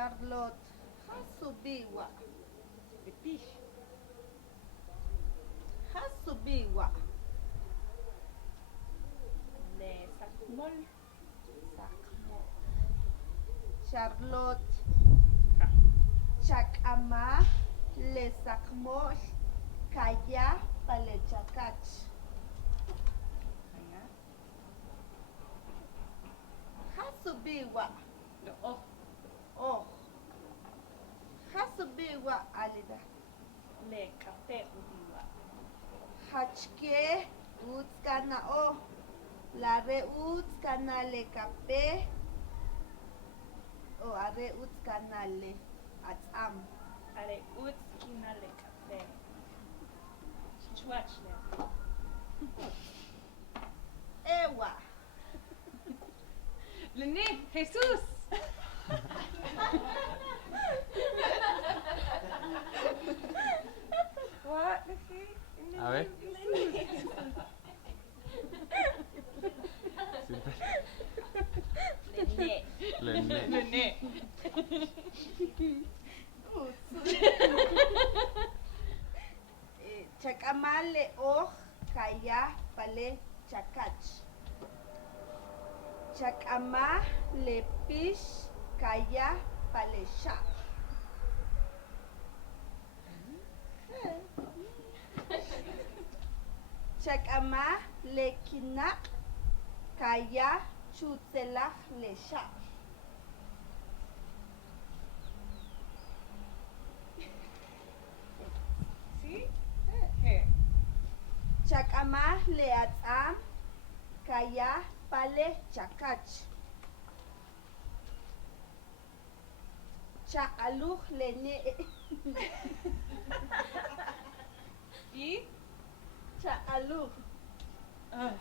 Charlotte, hasubiwa. Lepish. Hasubiwa. Le sakmol. Sakmo. Charlotte, Ja. chakama, le sakmo, kaya, pale chakach. Venga. Hasubiwa. Lo oh. Oh. Hasubiwa alida. Le café ubiwa. Hachke utskana o. Lare utskana le kape. O are utskana le atam. Are utskina le café. Chwachle. Ewa. Lené, Jesús. What? A ver. Lené. Lené. Lené. Chakamale o kaya pale chakach. Chakama le pish kaya pale sha. Chakama le kinak kaya chutelach le sha. ¿Sí? ¿Qué? Chakama le atam kaya pale chakach. Chaaluch le ne. ¿Y? Chaaluch. Ah.